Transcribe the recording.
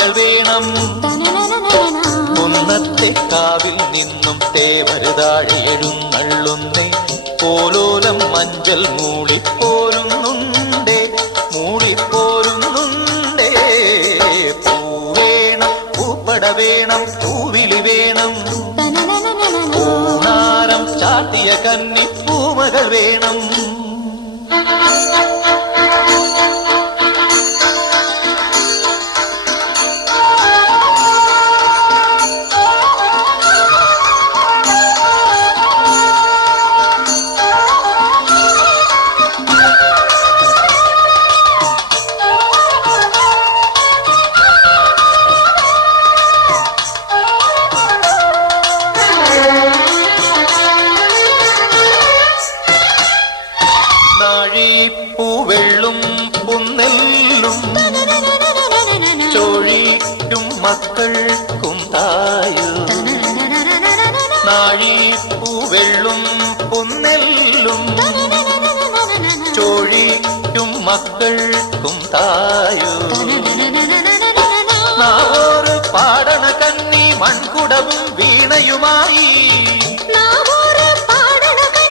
പൂമകൾ വേണം. കുന്നത്തെ കാവിൽ നിന്നും തേവരുതാഴെ എഴുന്നള്ളുന്നേ. പോലോലം മഞ്ചൽ മൂളിപ്പോരുന്നുണ്ടേ, മൂളിപ്പോരുന്നുണ്ടേ. പൂവേണം, പൂപ്പട വേണം, പൂവിളി വേണം. പൂനാരം ചാത്തിയ കന്നി പൂമകൾ വേണം. പൂവെള്ളും പുന്നെല്ലും ചോഴിക്കും മക്കൾക്കും തായു. നാഴിപ്പൂവെള്ളും പുന്നെല്ലും ചോഴിക്കും മക്കൾക്കും തായു. നാവോറ് പാടണ കന്നി മൺകുടവും വീണയുമായി